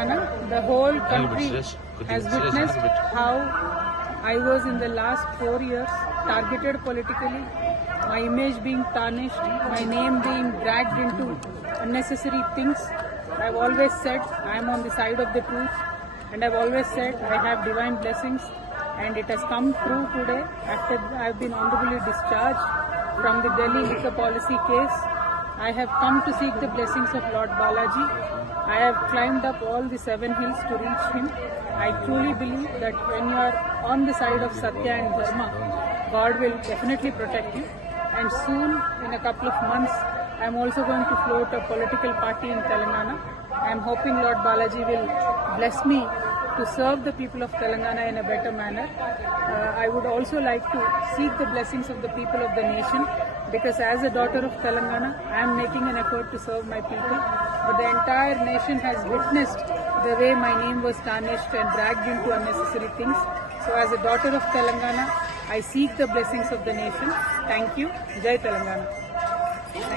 Telangana. The whole country has witnessed how I was in the last 4 years targeted politically, my image being tarnished, my name being dragged into unnecessary things. I've always said I am on the side of the truth, and I've always said I have divine blessings, and it has come true today after I've been honorably discharged from the Delhi liquor policy case. I have come to seek the blessings of Lord Balaji. I have climbed up all the 7 hills to reach him. I truly believe that when you are on the side of Satya and Dharma, God will definitely protect you. And soon, in a couple of months, I am also going to float a political party in Telangana. I am hoping Lord Balaji will bless me to serve the people of Telangana in a better manner. I would also like to seek the blessings of the people of the nation, because as a daughter of Telangana, I am making an effort to serve my people. But the entire nation has witnessed the way my name was tarnished and dragged into unnecessary things. So as a daughter of Telangana, I seek the blessings of the nation. Thank you. Jai Telangana. Thank you.